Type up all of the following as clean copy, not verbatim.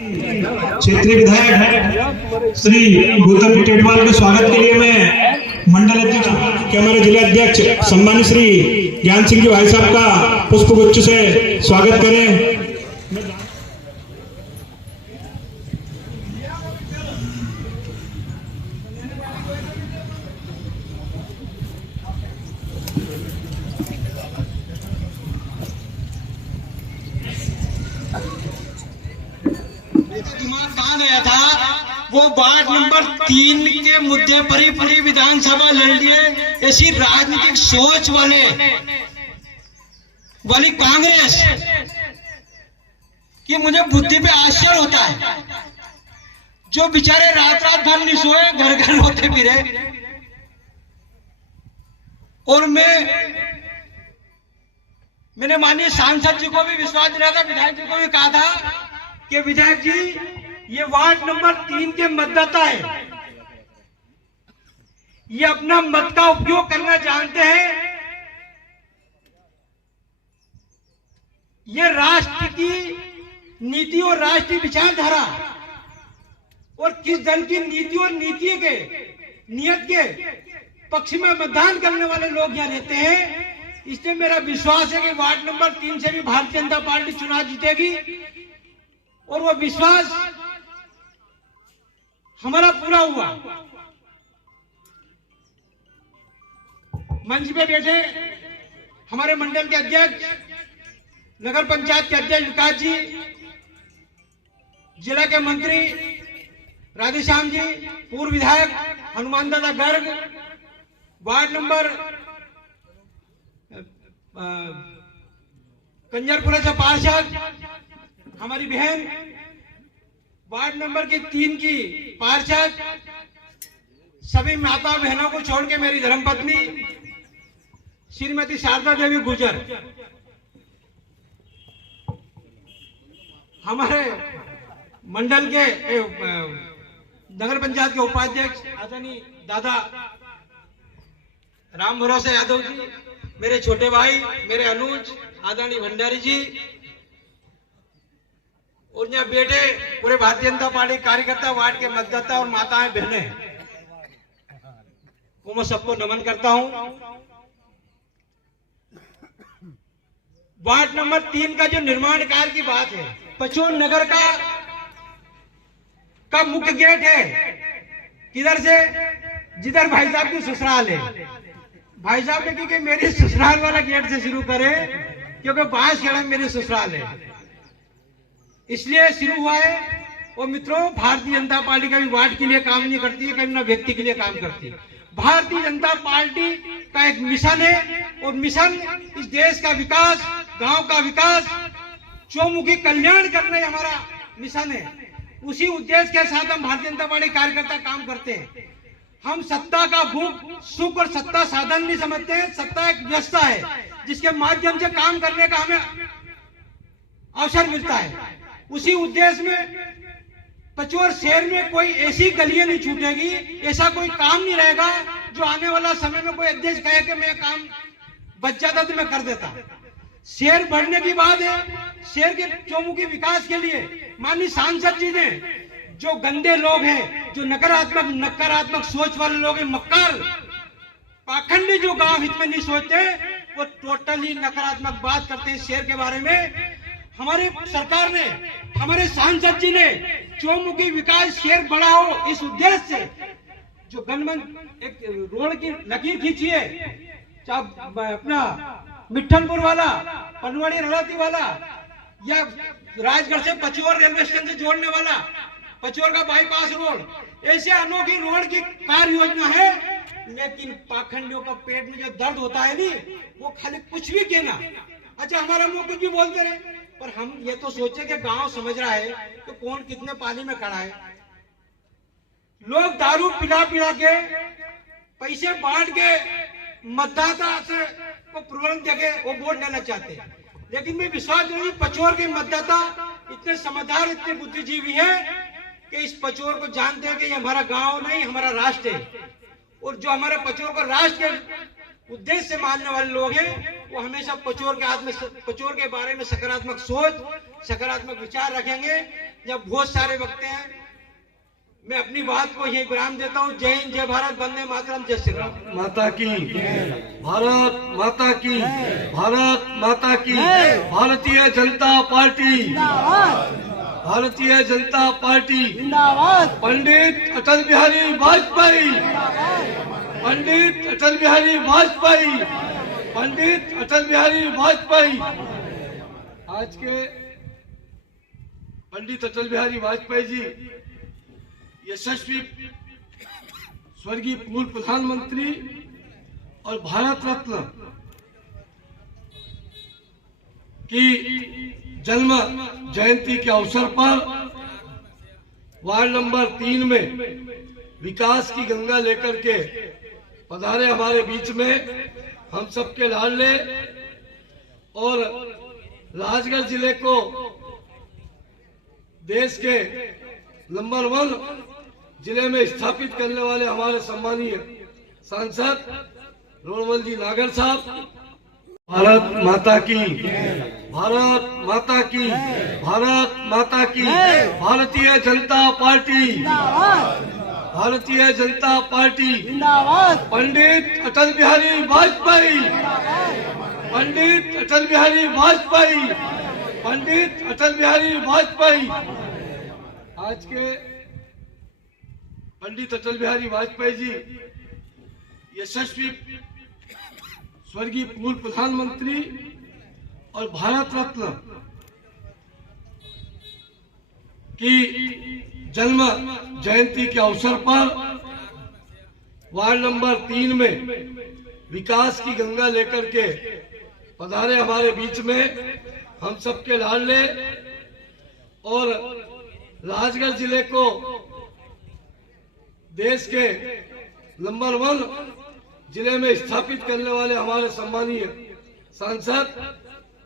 क्षेत्रीय विधायक श्री गौतम टेटवाल के स्वागत के लिए मैं मंडल अध्यक्ष के हमारे जिला अध्यक्ष सम्मानित श्री ज्ञान सिंह जी भाई साहब का पुष्प गुच्छ से स्वागत करें। दिमाग कहाँ गया था, वो वार्ड नंबर 3 के मुद्दे पर ही पूरी विधानसभा लड़ लिए। ऐसी राजनीतिक सोच वाली कांग्रेस कि मुझे बुद्धि पे आश्चर्य होता है। जो बेचारे रात रात भर नहीं सोए, घर घर होते फिरे। और मैंने माननीय सांसद जी को भी विश्वास दिलाया था, विधायक जी को भी कहा था कि विधायक जी, ये वार्ड नंबर 3 के मतदाता है, ये अपना मत का उपयोग करना जानते हैं। ये राष्ट्र की नीति और राष्ट्रीय विचारधारा और किस दल की नीति और नियत के पक्ष में मतदान करने वाले लोग यहाँ रहते हैं। इसलिए मेरा विश्वास है कि वार्ड नंबर 3 से भी भारतीय जनता पार्टी चुनाव जीतेगी और वो विश्वास हमारा पूरा हुआ। मंच पे बैठे हमारे मंडल के अध्यक्ष, नगर पंचायत के अध्यक्ष विकास जी, जिला के मंत्री राधेश्याम जी, पूर्व विधायक हनुमान दादा गर्ग, वार्ड नंबर कंजरपुरा से पार्षद हमारी बहन, वार्ड नंबर 3 की पार्षद, सभी माता बहनों को छोड़ के मेरी धर्मपत्नी श्रीमती शारदा देवी गुजर, हमारे मंडल के नगर पंचायत के उपाध्यक्ष आदरणीय दादा राम भरोसे यादव जी, मेरे छोटे भाई, मेरे अनुज आदरणीय भंडारी जी, और यहाँ बैठे पूरे भारतीय जनता पार्टी कार्यकर्ता, वार्ड के मतदाता और माताएं बहनें को मैं सबको नमन करता हूं। वार्ड नंबर 3 का जो निर्माण कार्य की बात है, पचोर नगर का मुख्य गेट है किधर से, जिधर भाई साहब की ससुराल है। भाई साहब ने क्योंकि मेरे ससुराल वाला गेट से शुरू करे, क्योंकि बांसखेड़ा मेरी ससुराल है, इसलिए शुरू हुआ है। और मित्रों, भारतीय जनता पार्टी कभी वार्ड के लिए काम नहीं करती है, कभी ना व्यक्ति के लिए काम करती है। भारतीय जनता पार्टी का एक मिशन है, और मिशन इस देश का विकास, गांव का विकास, चौमुखी कल्याण करना ही हमारा मिशन है। उसी उद्देश्य के साथ हम भारतीय जनता पार्टी कार्यकर्ता काम करते हैं। हम सत्ता का भूख सुख और सत्ता साधन नहीं समझते हैं। सत्ता एक व्यवस्था है जिसके माध्यम से काम करने का हमें अवसर मिलता है। उसी उद्देश्य में पचोर शहर में कोई ऐसी गलियां नहीं छूटेगी, ऐसा कोई काम नहीं रहेगा जो आने वाला समय में कोई अध्यक्ष कहे कि मैं काम बच जाता तो मैं कर देता। शहर बढ़ने की बात है, शहर के चौमुखी विकास के लिए माननीय सांसद जी ने, जो गंदे लोग हैं, जो नकारात्मक सोच वाले लोग हैं, मक्कार पाखंडी जो गांव हित में नहीं सोचते, वो टोटली नकारात्मक बात करते हैं शहर के बारे में। हमारी सरकार ने, हमारे सांसद जी ने चौमुखी विकास शहर बड़ा हो इस उद्देश्य से जो गनमन एक रोड की लकीर खींची है, चाहे अपना मिठनपुर वाला, पनवाड़ी रड़ौती वाला, या राजगढ़ से पचोर रेलवे स्टेशन से जोड़ने वाला पचोर का बाईपास रोड, ऐसे अनोखी रोड की कार्य योजना है। लेकिन पाखंडियों का पेट में जो दर्द होता है नहीं, वो खाली कुछ भी कहना, अच्छा हमारा मुंह कुछ भी बोलते रहे, पर हम ये तो सोचे कि गांव समझ रहा है कि कौन कितने पानी में खड़ा है। लोग दारू पिला के पैसे बांट के मतदाता से को प्रबंध देके वो वोट लेना चाहते हैं। लेकिन मैं विश्वास नहीं, पचोर के मतदाता इतने समझदार, इतने बुद्धिजीवी हैं कि इस पचोर को जानते हैं कि ये हमारा गांव नहीं, हमारा राष्ट्र है। और जो हमारे पचोर को राष्ट्र के उद्देश्य से मानने वाले लोग हैं, वो हमेशा पचोर के बारे में सकारात्मक सोच, सकारात्मक विचार रखेंगे। जब बहुत सारे वक्त हैं, मैं अपनी बात को यही विराम देता हूँ। जय हिंद, जय भारत, वंदे मातरम, जय श्री राम। माता की भारत माता की भारत माता की भारतीय जनता पार्टी भारतीय जनता पार्टी पंडित अटल बिहारी वाजपेयी पंडित अटल बिहारी वाजपेयी पंडित अटल बिहारी वाजपेयी। आज के पंडित अटल बिहारी वाजपेयी जी यशस्वी स्वर्गीय पूर्व प्रधानमंत्री और भारत रत्न की जन्म जयंती के अवसर पर वार्ड नंबर 3 में विकास की गंगा लेकर के पधारे हमारे बीच में हम सबके लाडले और राजगढ़ जिले को देश के नंबर 1 जिले में स्थापित करने वाले हमारे सम्मानीय सांसद रोनमल जी नागर साहब। भारत माता की भारत माता की भारत माता की भारतीय जनता पार्टी भारतीय जनता पार्टी पंडित अटल बिहारी वाजपेयी पंडित अटल बिहारी वाजपेयी पंडित अटल बिहारी वाजपेयी। आज के पंडित अटल बिहारी वाजपेयी जी यशस्वी स्वर्गीय पूर्व प्रधानमंत्री और भारत रत्न की जन्म जयंती के अवसर पर वार्ड नंबर 3 में विकास की गंगा लेकर के पधारे हमारे बीच में हम सबके लाडले और राजगढ़ जिले को देश के नंबर 1 जिले में स्थापित करने वाले हमारे सम्मानीय सांसद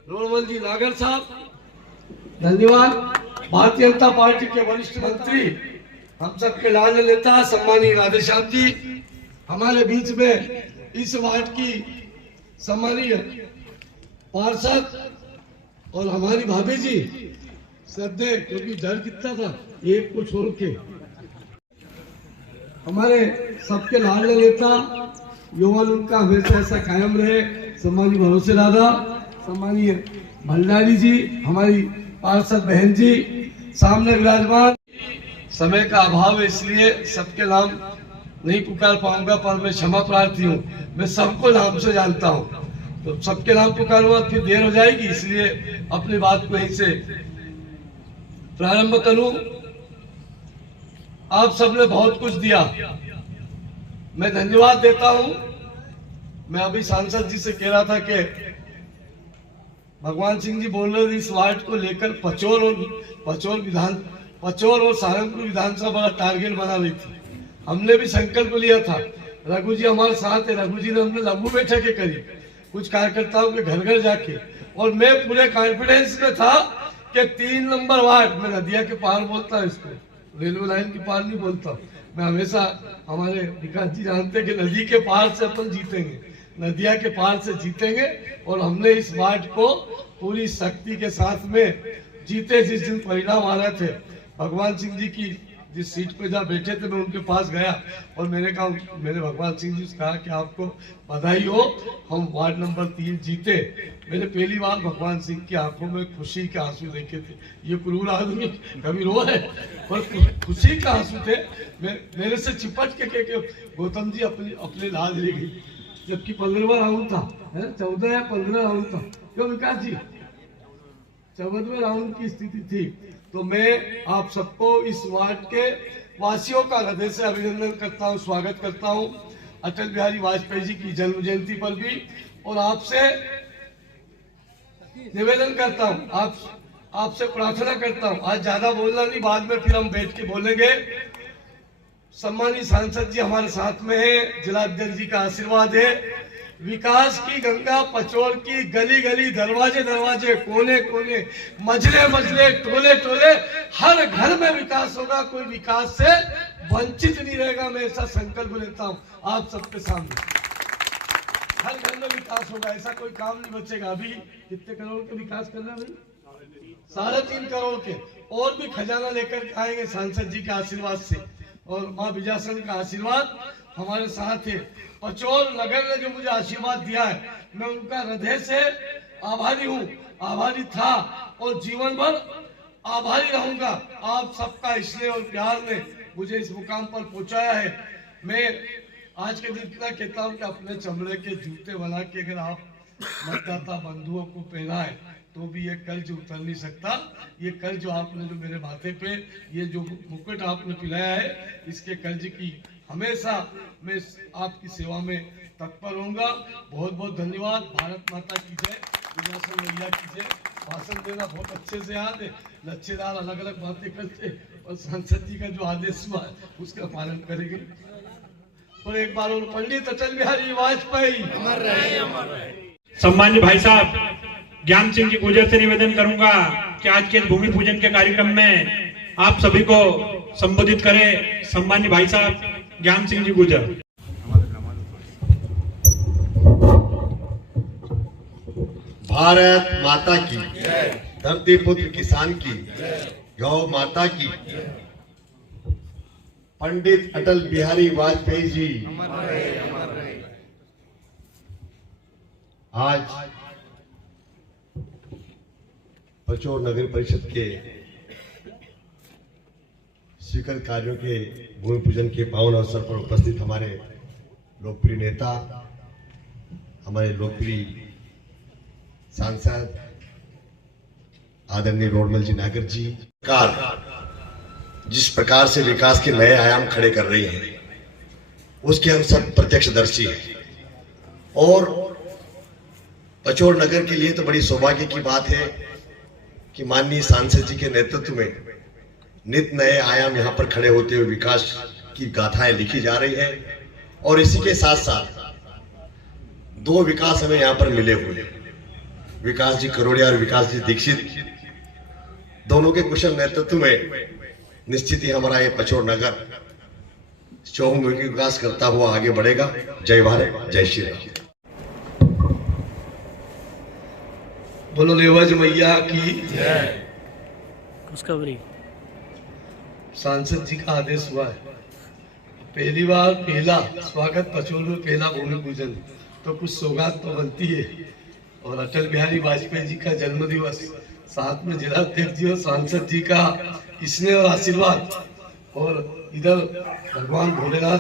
रोनमल जी नागर साहब। धन्यवाद। भारतीय जनता पार्टी के वरिष्ठ मंत्री हम सबके लाडले नेता सम्मानीय राधेश्याम जी हमारे बीच में इस वार्ड की सम्मानीय पार्षद और हमारी भाभी जी श्रद्धेय, क्योंकि डर कितना था एक को छोड़ के, हमारे सबके लाडले नेता यौवन उनका हमेशा ऐसा कायम रहे सम्मानीय भरोसे दादा, सम्मानीय भंडारी जी, हमारी पार्षद बहन जी सामने विराजमान। समय का अभाव है इसलिए सबके नाम नहीं पुकार पाऊंगा, पर मैं क्षमा प्रार्थी हूँ। मैं सबको नाम से जानता हूँ, तो सबके नाम पुकारूंगा फिर देर हो जाएगी, इसलिए अपनी बात को यहीं से प्रारंभ करूं। आप सबने बहुत कुछ दिया, मैं धन्यवाद देता हूं। मैं अभी सांसद जी से कह रहा था कि भगवान सिंह जी बोल रहे थे इस वार्ड को लेकर पचौर और सहारनपुर विधानसभा बड़ा टारगेट बना रही थी। हमने भी संकल्प लिया था, रघु जी हमारे साथ है, रघु जी ने हमने लंबू बैठकें करी कुछ कार्यकर्ताओं के घर घर जाके, और मैं पूरे कॉन्फिडेंस में था कि 3 नंबर वार्ड, मैं नदिया के पार बोलता हूँ इसको, रेलवे लाइन के पार नहीं बोलता। मैं हमेशा, हमारे विकास जी जानते हैं कि नदी के पार से अपन जीतेंगे, नदिया के पार से जीतेंगे, और हमने इस वार्ड को पूरी शक्ति के साथ में जीते। जिस दिन परिणाम आ रहे थे, भगवान सिंह जी की जिस सीट पे जहाँ बैठे थे, मैं उनके पास गया और मैंने कहा, मैंने भगवान सिंह जी से कहा कि आपको बधाई हो, हम वार्ड नंबर 3 जीते। मैंने पहली बार भगवान सिंह की आंखों में खुशी के आंसू देखे थे। ये क्रूर आदमी कभी रो है, पर खुशी के आंसू थे। मेरे से चिपट के गौतम जी अपने लाज ले गई, जबकि 15वां राउंड था, 14 या 15 राउंड था, क्यों विकास जी 14वें राउंड की स्थिति थी। तो मैं आप सबको इस वार्ड के वासियों का हृदय से अभिनंदन करता हूं, स्वागत करता हूं अटल बिहारी वाजपेयी जी की जन्म जयंती पर भी, और आपसे निवेदन करता हूं, आपसे प्रार्थना करता हूं। आज ज्यादा बोलना नहीं, बाद में फिर हम बैठ के बोलेंगे। सम्मानित सांसद जी हमारे साथ में है, जिला अध्यक्ष जी का आशीर्वाद है। विकास की गंगा पचौर की गली गली, दरवाजे दरवाजे, कोने कोने, मजले मजले, टोले टोले, हर घर में विकास होगा, कोई विकास से वंचित नहीं रहेगा। मैं ऐसा संकल्प लेता हूं आप सबके सामने, हर घर में विकास होगा, ऐसा कोई काम नहीं बचेगा। अभी कितने करोड़ का विकास करना है भाई? 3.5 करोड़ के और भी खजाना लेकर के आएंगे सांसद जी के आशीर्वाद से, और माँ विजयासन का आशीर्वाद हमारे साथ है। पचोर नगर ने जो मुझे आशीर्वाद दिया है, मैं उनका हृदय से आभारी हूँ, आभारी था और जीवन भर आभारी रहूंगा। आप सबका स्नेह और प्यार ने मुझे इस मुकाम पर पहुंचाया है। मैं आज के दिन इतना कहता हूँ कि अपने चमड़े के जूते बना के अगर आप मतदाता बंधुओं को पहनाए तो भी ये कर्ज उतर नहीं सकता। ये कर्ज जो आपने जो मेरे माथे पे ये जो मुकुट आपने पिलाया है, इसके कर्ज की हमेशा मैं आपकी सेवा में तत्पर रहूंगा। बहुत बहुत धन्यवाद। भारत माता की जय, विजयासन मैया की जय। भाषण देना बहुत अच्छे से याद है, लच्छेदार अलग अलग बातें करते और सांसद जी का जो आदेश हुआ है उसका पालन करेंगे। और एक बार और पंडित अटल बिहारी वाजपेयी अमर रहे। सम्मानित भाई साहब ज्ञान सिंह जी गुर्जर से निवेदन करूंगा कि आज के भूमि पूजन के कार्यक्रम में आप सभी को संबोधित करें। सम्मानित भाई साहब ज्ञान सिंह जी गुर्जर। भारत माता की, धरती पुत्र किसान की, गौ माता की, पंडित अटल बिहारी वाजपेयी जी आज पचोर नगर परिषद के स्वीकृत कार्यों के भूमि पूजन के पावन अवसर पर उपस्थित हमारे लोकप्रिय नेता, हमारे लोकप्रिय सांसद आदरणीय रोडमल जी नागर जी, सरकार जिस प्रकार से विकास के नए आयाम खड़े कर रही है उसके हम सब प्रत्यक्षदर्शी हैं। और पचोर नगर के लिए तो बड़ी सौभाग्य की बात है कि माननीय सांसद जी के नेतृत्व में नित नए आयाम यहाँ पर खड़े होते हुए विकास की गाथाएं लिखी जा रही है। और इसी के साथ साथ 2 विकास हमें यहाँ पर मिले हुए हैं, विकास जी करोड़िया और विकास जी दीक्षित, दोनों के कुशल नेतृत्व में निश्चित ही हमारा ये पचोर नगर चौमुखी विकास करता हुआ आगे बढ़ेगा। जय भारत, जय श्री राम। बोलो रेवज मैया की जय। सांसद जी का आदेश हुआ है, पहली बार पहला स्वागत पचोर में, पहला भूमि पूजन, तो कुछ सौगात तो बनती है। और अटल बिहारी वाजपेयी जी का जन्म दिवस, साथ में जिला अध्यक्ष जी और सांसद जी का स्नेह और आशीर्वाद, और इधर भगवान भोलेनाथ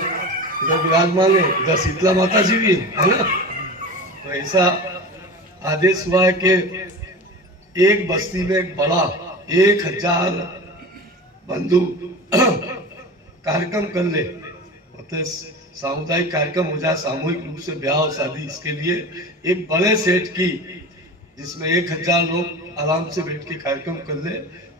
इधर विराजमान है, इधर शीतला माता जी भी है ना। तो ऐसा आदेश हुआ है कि एक बस्ती में एक बड़ा 1000 बंधु कार्यक्रम कर ले, मतलब सामुदायिक कार्यक्रम हो जाए, सामूहिक रूप से ब्याह और शादी, इसके लिए एक बड़े सेट की जिसमें 1000 लोग आराम से बैठ के कार्यक्रम कर ले,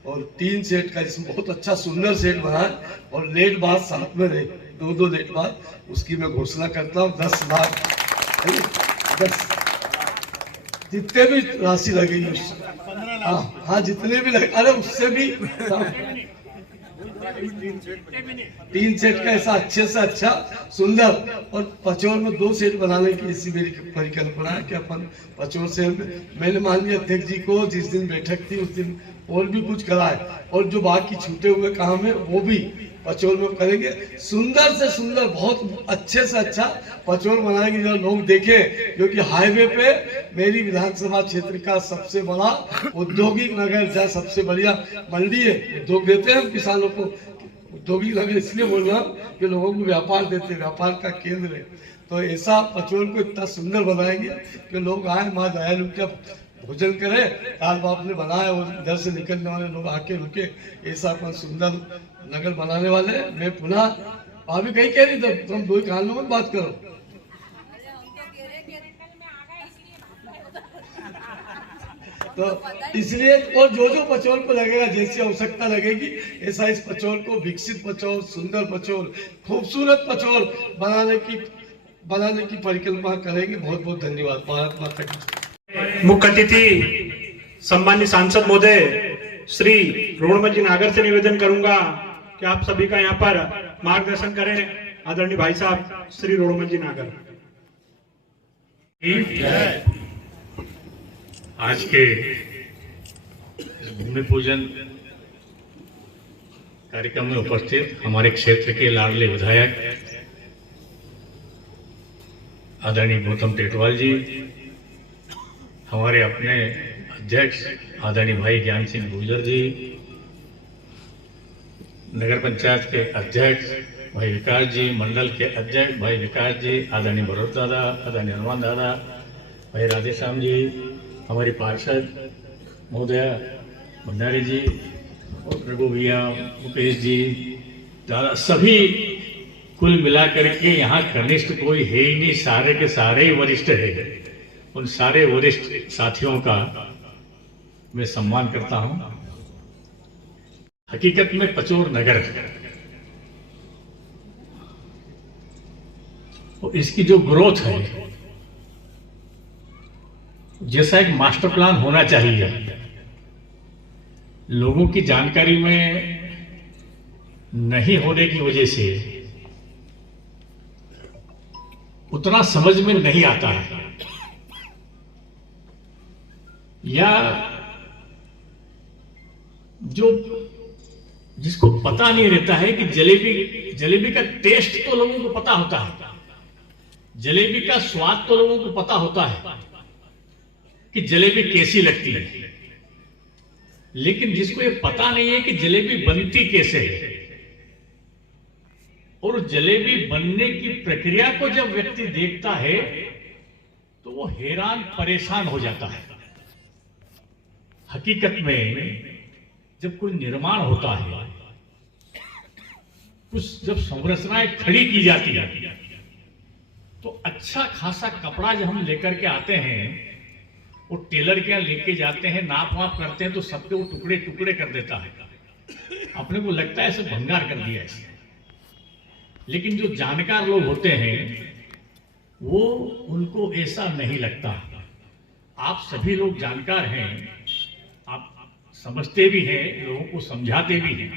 और 3 सेट का जिसमें बहुत अच्छा सुंदर सेट बनाए, और लेट बात साथ में रहे, 2-2 लेट बात, उसकी मैं घोषणा करता हूँ 10 लाख 10 जितने भी राशि लगेगी, हाँ जितने भी लगे, अरे उससे भी 3 सेट का ऐसा अच्छे से अच्छा सुंदर, और पचोर में 2 सेट बनाने की ऐसी मेरी परिकल्पना है कि अपन पचोर से, मैंने माननीय अध्यक्ष जी को जिस दिन बैठक थी उस दिन और भी कुछ कराए, और जो बाकी छूटे हुए काम है वो भी पचोर में करेंगे। सुंदर से सुंदर, बहुत अच्छे से अच्छा पचोर बनाएंगे जो लोग देखें, क्योंकि हाईवे पे मेरी विधानसभा क्षेत्र का सबसे बड़ा औद्योगिक नगर, जहाँ सबसे बढ़िया मंडी है, उद्योग देते हैं किसानों को, औद्योगिक नगर इसलिए बोल रहा हूँ कि लोगों को व्यापार देते, व्यापार का केंद्र है। तो ऐसा पचोर को इतना सुंदर बनाएंगे कि लोग आए, माँ दयालु का भोजन करें, काल बाप ने बनाया और इधर से निकलने वाले लोग आके रुके, ऐसा अपन सुंदर नगर बनाने वाले। मैं पुनः अभी कहीं कह रही थी, तुम 2 कानों में बात करो। तो इसलिए, और जो पचोर को लगेगा, जैसी आवश्यकता लगेगी, ऐसा इस पचोर को विकसित पचोर, सुंदर पचोर, खूबसूरत पचोर बनाने की परिकल्पना करेंगे। बहुत बहुत धन्यवाद। भारत माता की। मुख्य अतिथि सम्मानित सांसद महोदय श्री रोडमल जी नागर से निवेदन करूंगा कि आप सभी का यहाँ पर मार्गदर्शन करें। आदरणीय भाई साहब श्री रोडमल जी नागर। आज के इस भूमि पूजन कार्यक्रम में उपस्थित हमारे क्षेत्र के लाडले विधायक आदरणीय गौतम टेटवाल जी, हमारे अपने अध्यक्ष आदरणीय भाई ज्ञान सिंह गुर्जर जी, नगर पंचायत के अध्यक्ष भाई विकास जी, मंडल के अध्यक्ष भाई विकास जी, आदरणीय भरत दादा, आदरणीय हनुमान दादा, भाई राधेश्याम जी, हमारी पार्षद महोदया भंडारी जी, रघु भैया, मुकेश जी, दादा, सभी कुल मिलाकर के यहाँ कनिष्ठ कोई है ही नहीं, सारे के सारे वरिष्ठ है। उन सारे वरिष्ठ साथियों का मैं सम्मान करता हूं। हकीकत में पचोर नगर तो इसकी जो ग्रोथ है, जैसा एक मास्टर प्लान होना चाहिए, लोगों की जानकारी में नहीं होने की वजह से उतना समझ में नहीं आता है, या जो जिसको पता नहीं रहता है कि जलेबी का टेस्ट तो लोगों को पता होता है, जलेबी का स्वाद तो लोगों को पता होता है कि जलेबी कैसी लगती है, लेकिन जिसको ये पता नहीं है कि जलेबी बनती कैसे है और जलेबी बनने की प्रक्रिया को जब व्यक्ति देखता है तो वो हैरान परेशान हो जाता है। हकीकत में जब कोई निर्माण होता है, कुछ जब संरचनाएं खड़ी की जाती है, तो अच्छा खासा कपड़ा जब हम लेकर के आते हैं, वो टेलर के यहाँ लेके जाते हैं, नाप वाप करते हैं, तो सबके वो टुकड़े टुकड़े कर देता है। अपने को लगता है ऐसे भंगार कर दिया ऐसे, लेकिन जो जानकार लोग होते हैं वो उनको ऐसा नहीं लगता। आप सभी लोग जानकार हैं, आप समझते भी हैं, लोगों को समझाते भी हैं।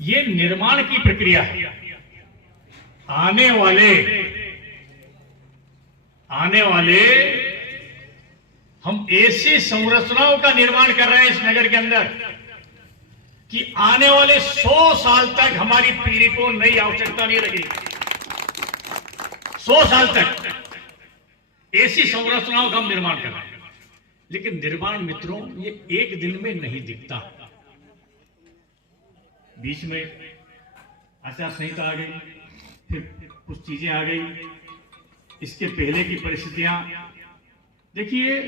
ये निर्माण की प्रक्रिया है। आने वाले हम ऐसी संरचनाओं का निर्माण कर रहे हैं इस नगर के अंदर कि आने वाले 100 साल तक हमारी पीढ़ी को नई आवश्यकता नहीं लगेगी। 100 साल तक ऐसी संरचनाओं का हम निर्माण कर रहे हैं। लेकिन निर्माण मित्रों, ये एक दिन में नहीं दिखता। बीच में आचार संहिता आ गई, फिर कुछ चीजें आ गई, इसके पहले की परिस्थितियां देखिए।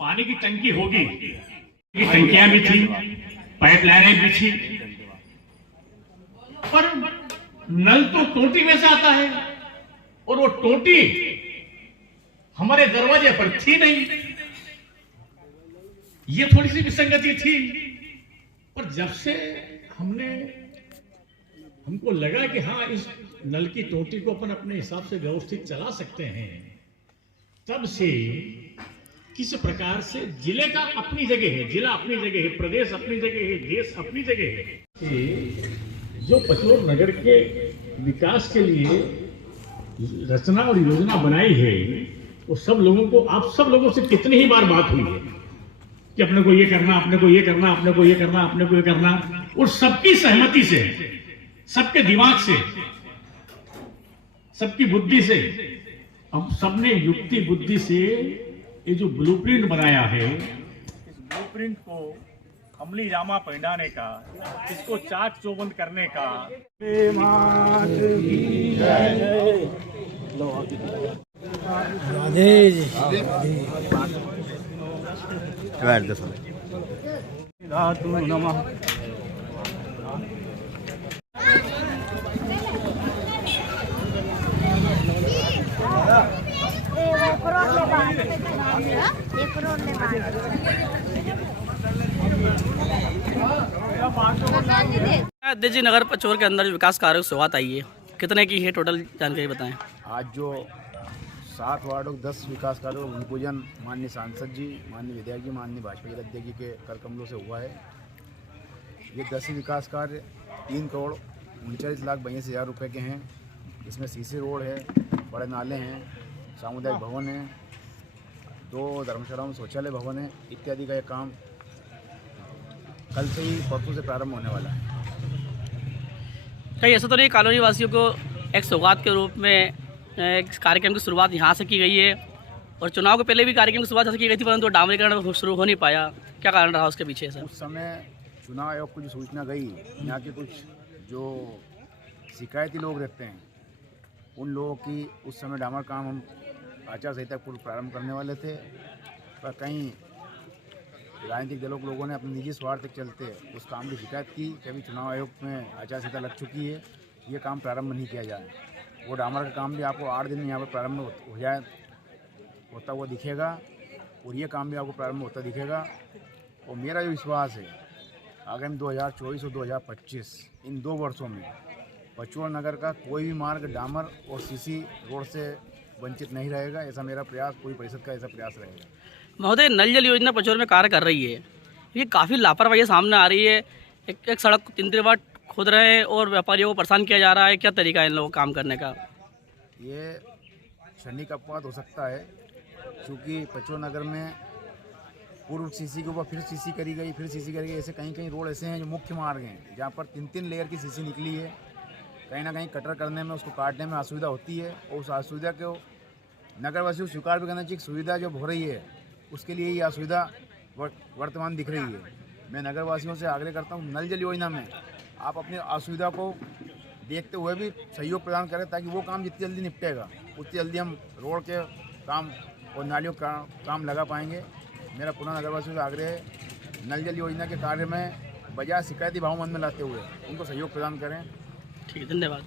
पानी की टंकी होगी, टंकियां भी थी, पाइपलाइनें भी थी, पर नल तो टोटी में से आता है और वो टोटी हमारे दरवाजे पर थी नहीं। ये थोड़ी सी विसंगति थी, पर जब से हमको लगा कि हाँ, इस नल की टोटी को अपन अपने हिसाब से व्यवस्थित चला सकते हैं, तब से किस प्रकार से जिले का अपनी जगह है, जिला अपनी जगह है, प्रदेश अपनी जगह है, देश अपनी जगह है। जो पचोर नगर के विकास के लिए रचना और योजना बनाई है, वो सब लोगों को, आप सब लोगों से कितनी ही बार बात हुई है कि अपने को ये करना, अपने को ये करना, अपने को ये करना, अपने को ये करना, और सबकी सहमति से, सबके दिमाग से, सबकी बुद्धि से, हम सबने युक्ति बुद्धि से ये जो ब्लूप्रिंट बनाया है, इस ब्लूप्रिंट को अमली जामा पहनाने का, इसको चाक चौबंद करने का। नमः। अध्यक्ष जी, नगर पचोर के अंदर विकास कार्यों की शुरुआत आई है, कितने की है टोटल जानकारी बताएं। आज जो 7 वार्डों 10 विकास कार्यों का भूमि पूजन माननीय सांसद जी, माननीय विधायक जी, माननीय भाजपा के अध्यक्ष जी के कर कमलों से हुआ है। ये 10 विकास कार्य 3 करोड़ 39 लाख 82,000 रुपये के हैं। इसमें सीसी रोड है, बड़े नाले हैं, सामुदायिक भवन है, 2 धर्मशालाओं में शौचालय भवन है इत्यादि का ये काम कल से ही परसों से प्रारंभ होने वाला है। कहीं ऐसा तो नहीं कॉलोनी वासियों को एक सौगात के रूप में एक कार्यक्रम की शुरुआत यहाँ से की गई है और चुनाव के पहले भी कार्यक्रम की शुरुआत यहाँ से की गई थी, परंतु डामरीकरण शुरू हो नहीं पाया, क्या कारण रहा उसके पीछे सर? उस समय चुनाव आयोग को जो सूचना गई, यहाँ के कुछ जो शिकायती लोग रहते हैं उन लोगों की उस समय डामर काम हम आचार संहिता पूर्व प्रारंभ करने वाले थे, पर कहीं राजनीतिक दलों के लोगों ने अपने निजी स्वार्थ के चलते उस काम की शिकायत की कि अभी चुनाव आयोग में आचार संहिता लग चुकी है, ये काम प्रारंभ नहीं किया जाए। वो डामर का काम भी आपको 8 दिन में यहाँ पर प्रारंभ हो जाए होता हुआ दिखेगा और ये काम भी आपको प्रारंभ होता दिखेगा। और मेरा जो विश्वास है आगामी 2024 और 2025 इन 2 वर्षों में पचोर नगर का कोई भी मार्ग डामर और सीसी रोड से वंचित नहीं रहेगा। ऐसा मेरा प्रयास, पूरी परिषद का ऐसा प्रयास रहेगा। महोदय, नल जल योजना पचोर में कार्य कर रही है, ये काफ़ी लापरवाही सामने आ रही है। एक सड़क को 3 बार खोद रहे हैं और व्यापारियों को परेशान किया जा रहा है, क्या तरीका है इन लोगों को काम करने का? ये क्षणिक अपवाद हो सकता है, क्योंकि पचोर नगर में पूर्व सीसी के ऊपर फिर सीसी करी गई, फिर सीसी करी गई। ऐसे कहीं कहीं रोड ऐसे हैं जो मुख्य मार्ग हैं जहाँ पर 3 लेयर की सीसी निकली है। कहीं ना कहीं कटर करने में, उसको काटने में असुविधा होती है और उस असुविधा को नगरवासियों को स्वीकार भी करना चाहिए। सुविधा जो हो रही है उसके लिए ये असुविधा वर्तमान दिख रही है। मैं नगरवासियों से आग्रह करता हूँ, नल जल योजना में आप अपनी असुविधा को देखते हुए भी सहयोग प्रदान करें, ताकि वो काम जितनी जल्दी निपटेगा उतनी जल्दी हम रोड के काम और नालियों का काम लगा पाएंगे। मेरा पुनः नगरवासियों से आग्रह है, नल जल योजना के कार्य में बजाय शिकायती भाव मन में लाते हुए उनको सहयोग प्रदान करें। ठीक है, धन्यवाद।